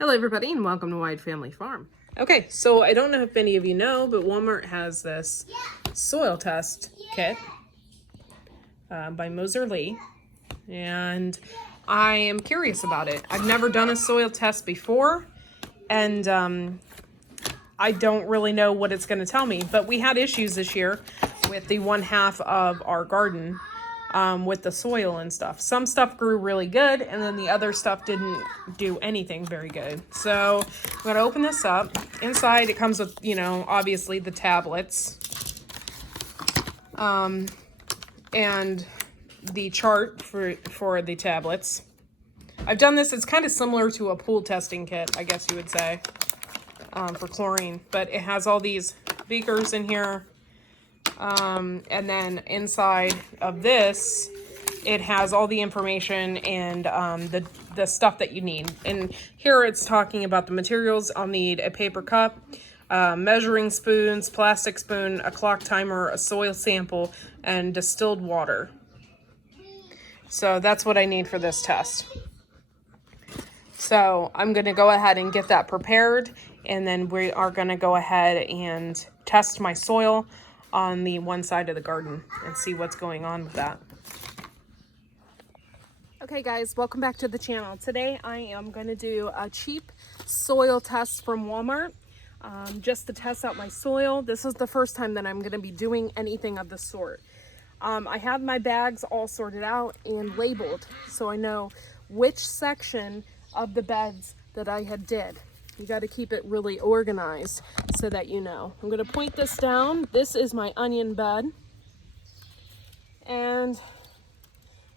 Hello everybody and welcome to Wide Family Farm. Okay, so I don't know if any of you know, but Walmart has this soil test kit by Moser Lee, and I am curious about it. I've never done a soil test before, and I don't really know what it's going to tell me, but we had issues this year with the one half of our garden with the soil and stuff. Some stuff grew really good, and then the other stuff didn't do anything very good. So I'm going to open this up. Inside, it comes with, obviously the tablets and the chart for the tablets. I've done this. It's kind of similar to a pool testing kit, I guess you would say, for chlorine. But it has all these beakers in here. And then inside of this, it has all the information and the stuff that you need. And here it's talking about the materials. I'll need a paper cup, measuring spoons, plastic spoon, a clock timer, a soil sample, and distilled water. So that's what I need for this test. So I'm going to go ahead and get that prepared, and then we are going to go ahead and test my soil on the one side of the garden and see what's going on with that. Okay guys, welcome back to the channel. Today I am going to do a cheap soil test from Walmart, just to test out my soil. This is the first time that I'm going to be doing anything of the sort. I have my bags all sorted out and labeled, so I know which section of the beds that I had did. You got to keep it really organized so that you know. I'm going to point this down. This is my onion bed. And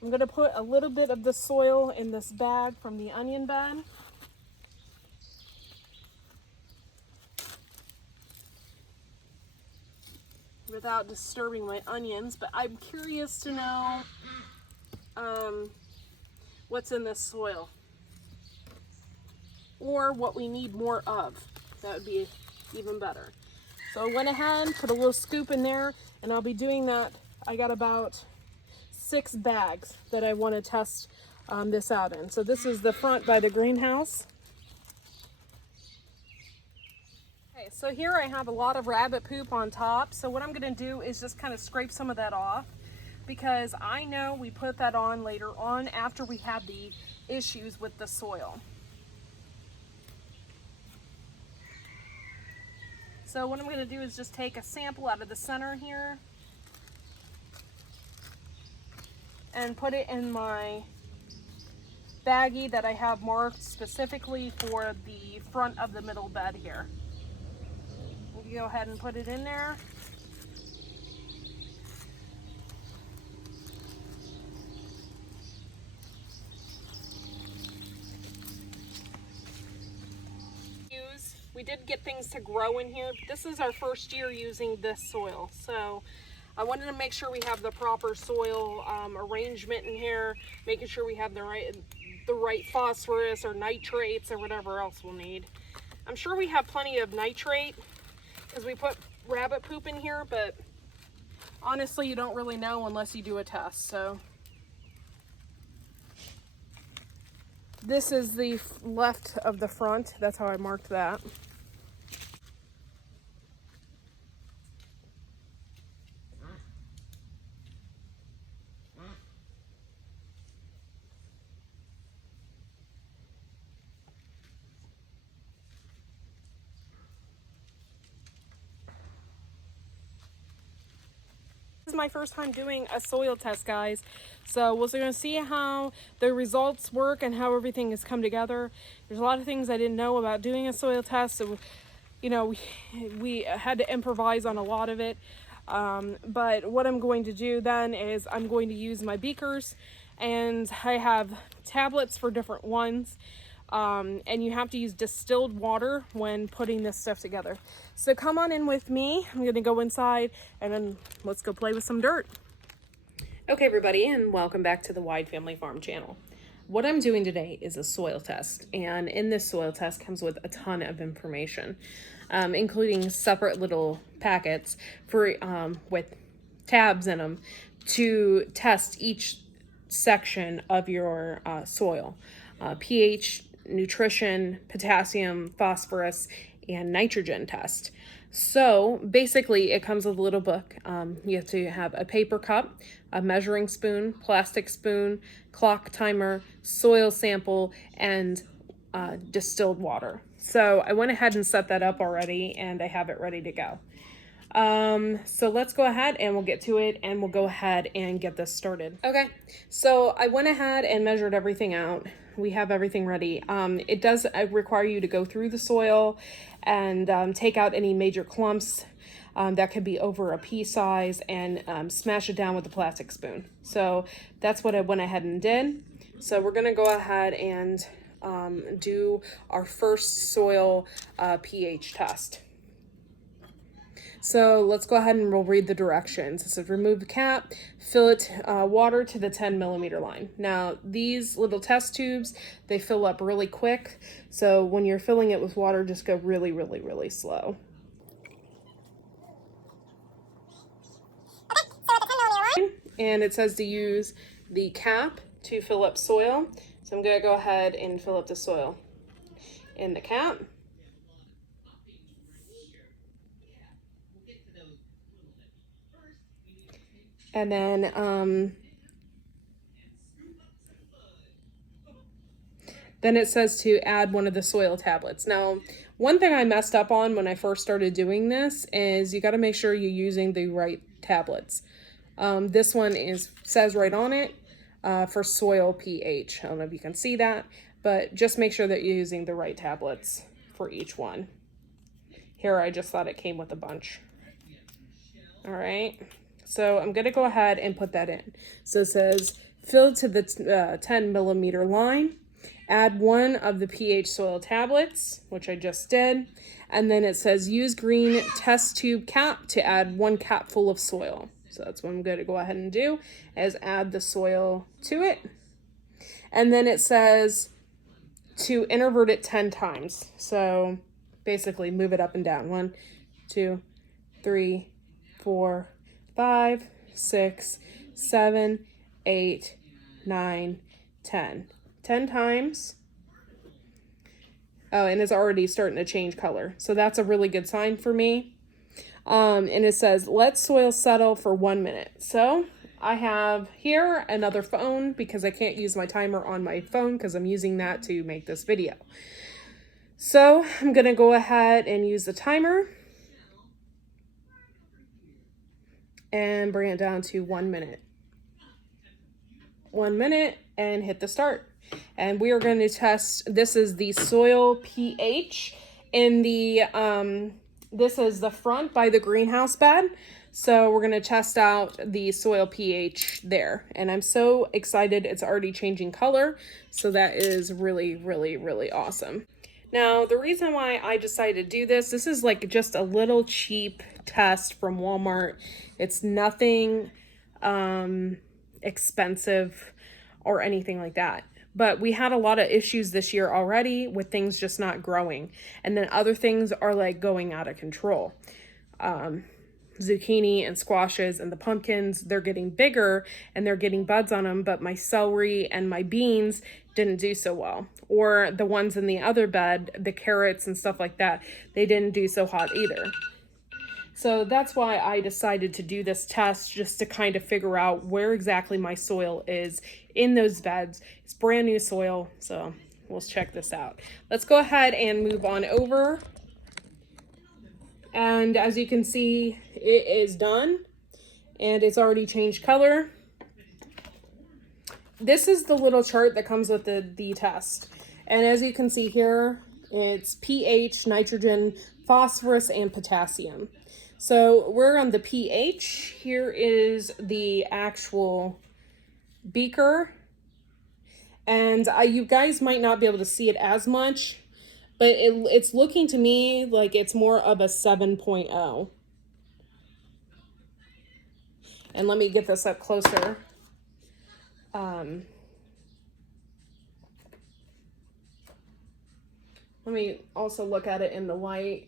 I'm going to put a little bit of the soil in this bag from the onion bed. Without disturbing my onions, but I'm curious to know what's in this soil, or what we need more of. That would be even better. So I went ahead, put a little scoop in there, and I'll be doing that. I got about 6 bags that I want to test this out in. So this is the front by the greenhouse. Okay, so here I have a lot of rabbit poop on top. So what I'm going to do is just kind of scrape some of that off, because I know we put that on later on after we had the issues with the soil. So what I'm going to do is just take a sample out of the center here and put it in my baggie that I have marked specifically for the front of the middle bed here. We'll go ahead and put it in there. We did get things to grow in here. This is our first year using this soil, so I wanted to make sure we have the proper soil arrangement in here, making sure we have the right phosphorus or nitrates or whatever else we'll need. I'm sure we have plenty of nitrate because we put rabbit poop in here, but honestly you don't really know unless you do a test. So this is the left of the front. That's how I marked that. This is my first time doing a soil test, guys, so we're going to see how the results work and how everything has come together. There's a lot of things I didn't know about doing a soil test, so we had to improvise on a lot of it, but what I'm going to do then is I'm going to use my beakers, and I have tablets for different ones. And you have to use distilled water when putting this stuff together. So come on in with me. I'm going to go inside and then let's go play with some dirt. Okay, everybody, and welcome back to the Wide Family Farm channel. What I'm doing today is a soil test, and in this soil test comes with a ton of information, including separate little packets for with tabs in them to test each section of your soil. pH, nutrition, potassium, phosphorus, and nitrogen test. So basically it comes with a little book. You have to have a paper cup, a measuring spoon, plastic spoon, clock timer, soil sample, and distilled water. So I went ahead and set that up already, and I have it ready to go. So let's go ahead and we'll get to it, and we'll go ahead and get this started. Okay, so I went ahead and measured everything out. We have everything ready. It does require you to go through the soil and take out any major clumps that could be over a pea size, and smash it down with a plastic spoon. So that's what I went ahead and did. So we're gonna go ahead and do our first soil pH test. So let's go ahead and we'll read the directions. It says remove the cap, fill it water to the 10 millimeter line. Now these little test tubes, they fill up really quick. So when you're filling it with water, just go really, really, really slow. And it says to use the cap to fill up soil. So I'm gonna go ahead and fill up the soil in the cap. And then it says to add one of the soil tablets. Now, one thing I messed up on when I first started doing this is you got to make sure you're using the right tablets. This one says right on it for soil pH. I don't know if you can see that, but just make sure that you're using the right tablets for each one. Here, I just thought it came with a bunch. All right. So I'm going to go ahead and put that in. So it says fill to the 10 millimeter line, add one of the pH soil tablets, which I just did. And then it says use green test tube cap to add 1 capful of soil. So that's what I'm going to go ahead and do, is add the soil to it. And then it says to invert it 10 times. So basically move it up and down. 1, 2, 3, 4, 5, 6, 7, 8, 9, 10. 10 times. Oh, and it's already starting to change color. So that's a really good sign for me. And it says, let soil settle for 1 minute. So I have here another phone because I can't use my timer on my phone because I'm using that to make this video. So I'm going to go ahead and use the timer and bring it down to 1 minute. 1 minute and hit the start. And we are going to test, this is the soil pH in the, this is the front by the greenhouse bed. So we're going to test out the soil pH there. And I'm so excited, it's already changing color. So that is really, really, really awesome. Now, the reason why I decided to do this is like just a little cheap test from Walmart. It's nothing expensive or anything like that. But we had a lot of issues this year already with things just not growing. And then other things are like going out of control. Zucchini and squashes and the pumpkins, they're getting bigger and they're getting buds on them, but my celery and my beans didn't do so well. Or the ones in the other bed, the carrots and stuff like that, they didn't do so hot either. So that's why I decided to do this test, just to kind of figure out where exactly my soil is in those beds. It's brand new soil, so let's check this out. Let's go ahead and move on over. And as you can see, it is done and it's already changed color. This is the little chart that comes with the test. And as you can see here, it's pH, nitrogen, phosphorus, and potassium. So we're on the pH. Here is the actual beaker. And you guys might not be able to see it as much, but it's looking to me like it's more of a 7.0. And let me get this up closer. Let me also look at it in the light.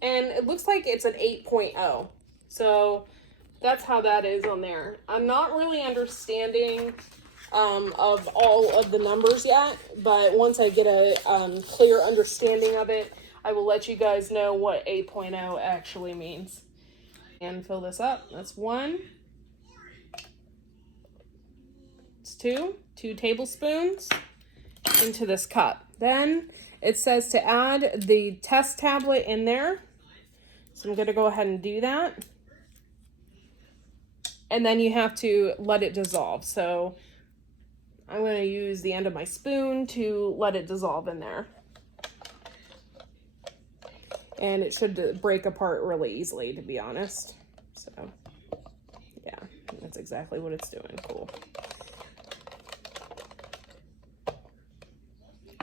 And looks like it's an 8.0. So that's how that is on there. I'm not really understanding of all of the numbers yet, but once I get a clear understanding of it, I will let you guys know what 8.0 actually means. And fill this up. That's 1. It's 2 tablespoons into this cup. Then it says to add the test tablet in there. So I'm going to go ahead and do that. And then you have to let it dissolve. So I'm going to use the end of my spoon to let it dissolve in there. And it should break apart really easily, to be honest. So, yeah, that's exactly what it's doing. Cool.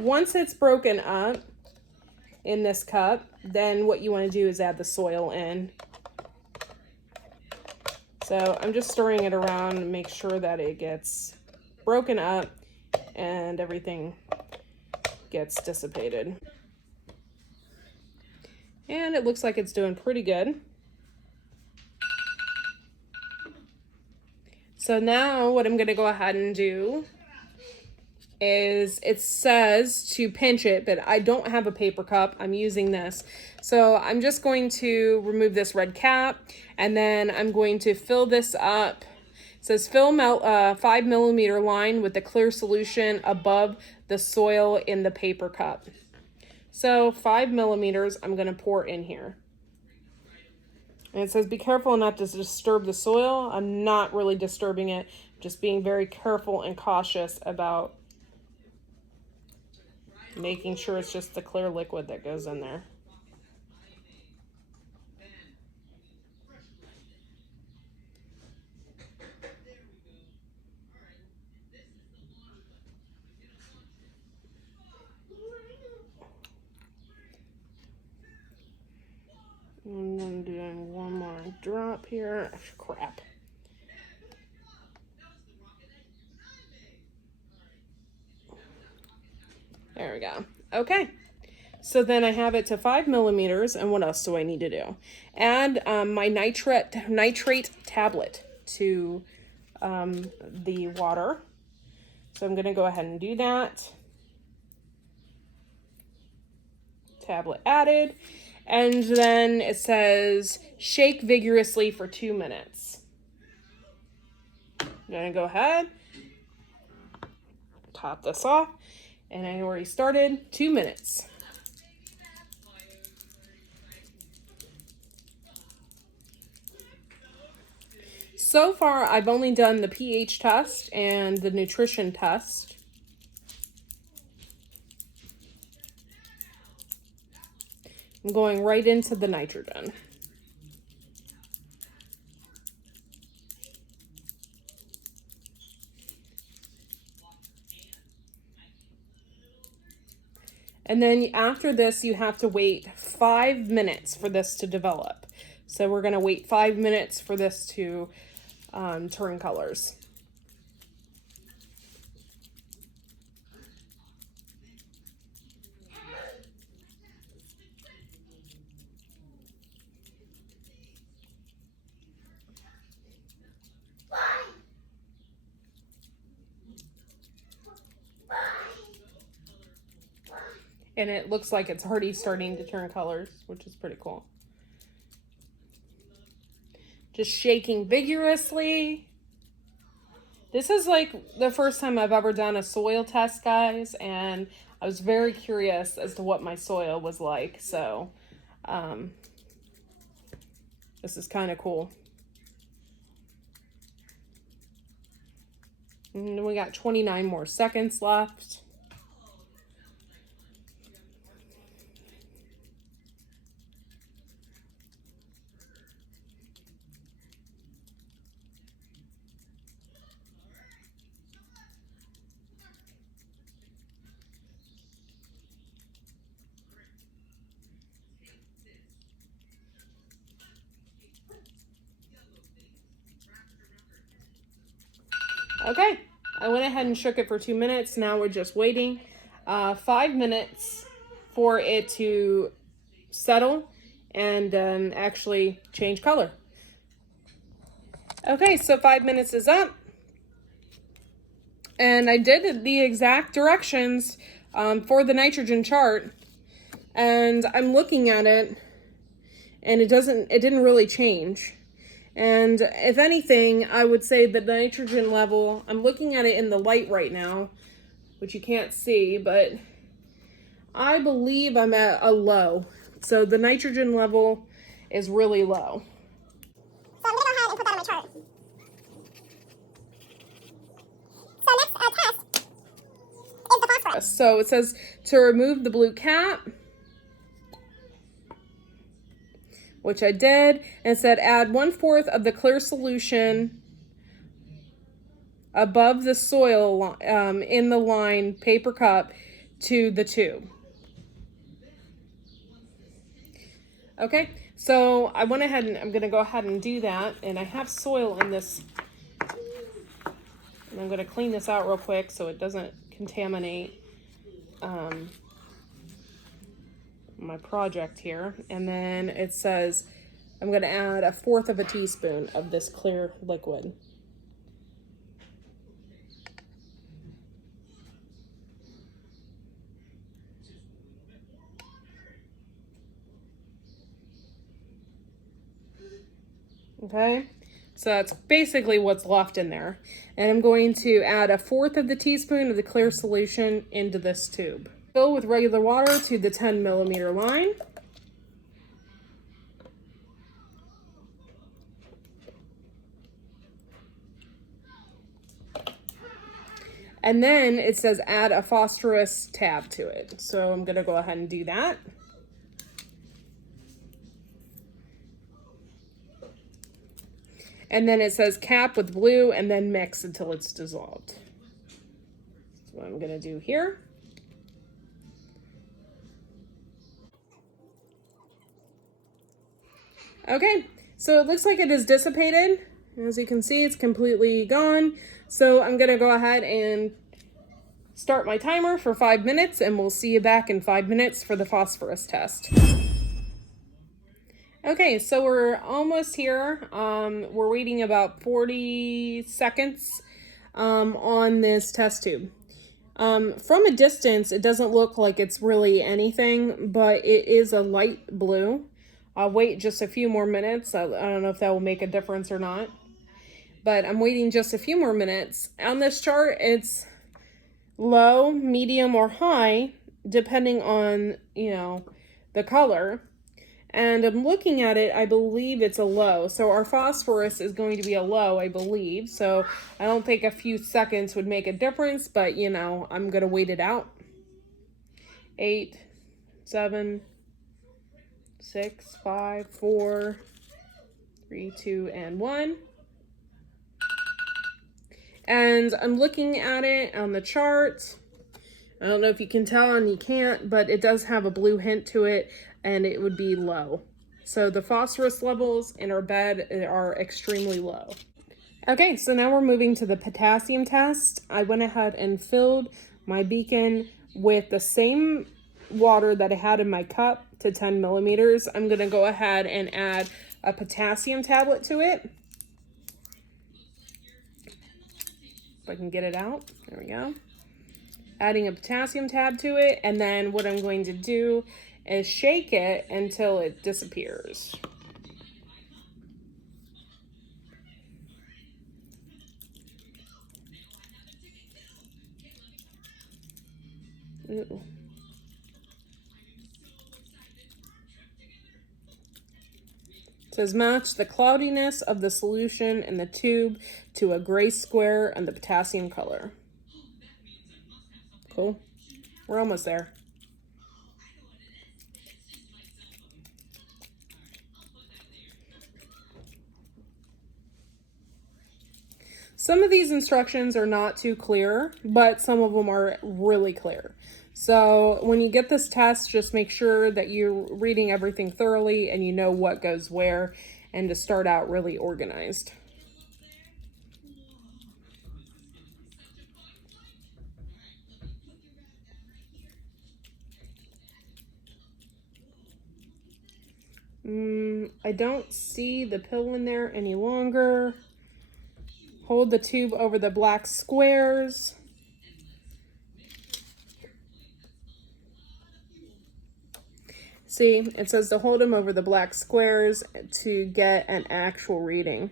Once it's broken up in this cup, then what you want to do is add the soil in. So I'm just stirring it around to make sure that it gets broken up and everything gets dissipated. And it looks like it's doing pretty good. So now what I'm going to go ahead and do is, it says to pinch it, but I don't have a paper cup. I'm using this. So I'm just going to remove this red cap, and then I'm going to fill this up. It says fill 5mm line with the clear solution above the soil in the paper cup. So 5mm I'm going to pour in here. And it says be careful not to disturb the soil. I'm not really disturbing it, just being very careful and cautious about making sure it's just the clear liquid that goes in there. And then doing one more drop here. Crap. There we go. Okay. So then I have it to 5mm, and what else do I need to do? Add my nitrate tablet to the water. So I'm going to go ahead and do that. Tablet added. And then it says shake vigorously for 2 minutes. I'm going to go ahead, top this off, and I already started 2 minutes. So far, I've only done the pH test and the nutrition test. I'm going right into the nitrogen. And then after this, you have to wait 5 minutes for this to develop. So we're going to wait 5 minutes for this to turn colors. And it looks like it's already starting to turn colors, which is pretty cool. Just shaking vigorously. This is like the first time I've ever done a soil test, guys, and I was very curious as to what my soil was like. So this is kind of cool. And we got 29 more seconds left. Okay, I went ahead and shook it for 2 minutes. Now we're just waiting 5 minutes for it to settle and actually change color. Okay, so 5 minutes is up. And I did the exact directions for the nitrogen chart. And I'm looking at it, and it didn't really change. And if anything, I would say the nitrogen level, I'm looking at it in the light right now, which you can't see, but I believe I'm at a low. So the nitrogen level is really low. So I'm going to go ahead and put that on my chart. So next test is the phosphorus. So it says to remove the blue cap, which I did, and it said add 1/4 of the clear solution above the soil in the line paper cup to the tube. Okay, so I went ahead and I'm going to go ahead and do that, and I have soil in this, and I'm going to clean this out real quick so it doesn't contaminate my project here. And then it says I'm going to add 1/4 teaspoon of this clear liquid. Okay, so that's basically what's left in there. And I'm going to add 1/4 teaspoon of the clear solution into this tube. Fill with regular water to the 10mm line. And then it says add a phosphorus tab to it. So I'm going to go ahead and do that. And then it says cap with blue and then mix until it's dissolved. That's what I'm going to do here. Okay, so it looks like it is dissipated. As you can see, it's completely gone. So I'm going to go ahead and start my timer for 5 minutes, and we'll see you back in 5 minutes for the phosphorus test. Okay, so we're almost here. We're waiting about 40 seconds on this test tube. From a distance, it doesn't look like it's really anything, but it is a light blue. I'll wait just a few more minutes. I don't know if that will make a difference or not, but I'm waiting just a few more minutes. On this chart, it's low, medium, or high, depending on, the color. And I'm looking at it, I believe it's a low. So our phosphorus is going to be a low, I believe. So I don't think a few seconds would make a difference, but I'm going to wait it out. 8, 7, 6, 5, 4, 3, 2, and 1. And I'm looking at it on the chart. I don't know if you can tell, and you can't, but it does have a blue hint to it, and it would be low. So the phosphorus levels in our bed are extremely low. Okay, so now we're moving to the potassium test. I went ahead and filled my beacon with the same water that I had in my cup to 10 millimeters. I'm going to go ahead and add a potassium tablet to it. If I can get it out. There we go. Adding a potassium tab to it, and then what I'm going to do is shake it until it disappears. Ooh. It says match the cloudiness of the solution in the tube to a gray square and the potassium color. Cool. We're almost there. Some of these instructions are not too clear, but some of them are really clear. So when you get this test, just make sure that you're reading everything thoroughly and you know what goes where, and to start out really organized. I don't see the pill in there any longer. Hold the tube over the black squares. See, it says to hold them over the black squares to get an actual reading.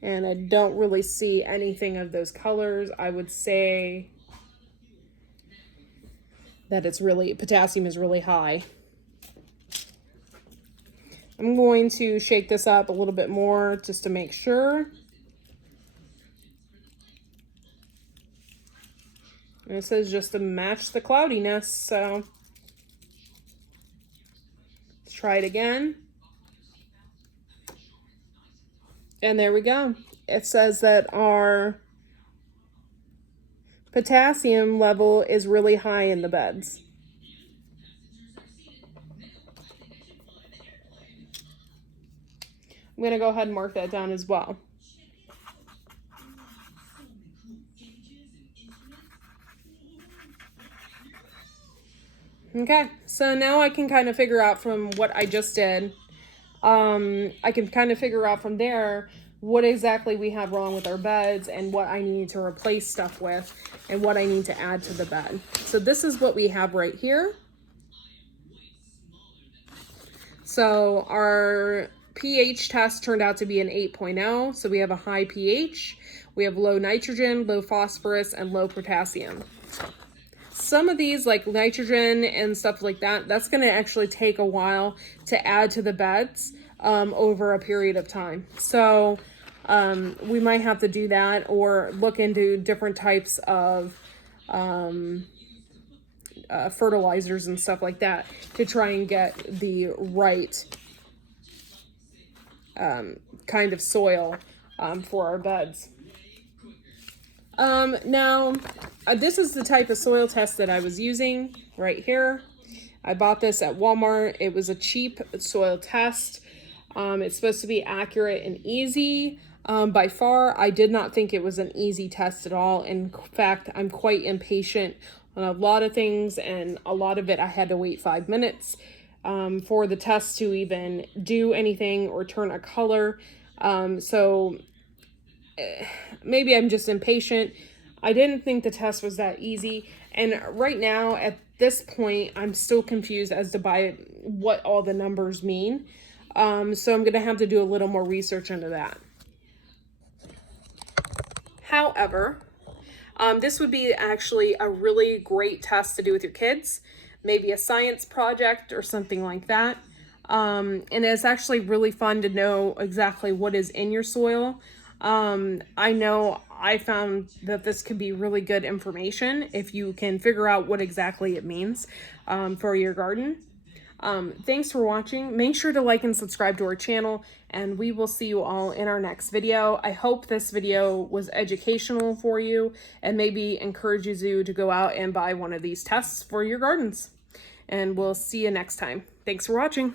And I don't really see anything of those colors. I would say that potassium is really high. I'm going to shake this up a little bit more just to make sure. And it says just to match the cloudiness, so let's try it again. And there we go. It says that our potassium level is really high in the beds. I'm going to go ahead and mark that down as well. Okay, so now I can kind of figure out from what I just did, I can kind of figure out from there what exactly we have wrong with our beds and what I need to replace stuff with and what I need to add to the bed. So this is what we have right here. So our pH test turned out to be an 8.0. So we have a high pH, we have low nitrogen, low phosphorus, and low potassium. Some of these, like nitrogen and stuff like that, that's going to actually take a while to add to the beds over a period of time. So we might have to do that or look into different types of fertilizers and stuff like that to try and get the right kind of soil for our beds. Now, this is the type of soil test that I was using right here. I bought this at Walmart. It was a cheap soil test. It's supposed to be accurate and easy. By far, I did not think it was an easy test at all. In fact, I'm quite impatient on a lot of things, and a lot of it I had to wait 5 minutes for the test to even do anything or turn a color. So maybe I'm just impatient. I didn't think the test was that easy. And right now, at this point, I'm still confused as to what all the numbers mean. So I'm going to have to do a little more research into that. However, this would be actually a really great test to do with your kids. Maybe a science project or something like that. And it's actually really fun to know exactly what is in your soil. I know I found that this could be really good information if you can figure out what exactly it means for your garden. Thanks for watching. Make sure to like and subscribe to our channel, and we will see you all in our next video. I hope this video was educational for you and maybe encourages you to go out and buy one of these tests for your gardens. And we'll see you next time. Thanks for watching.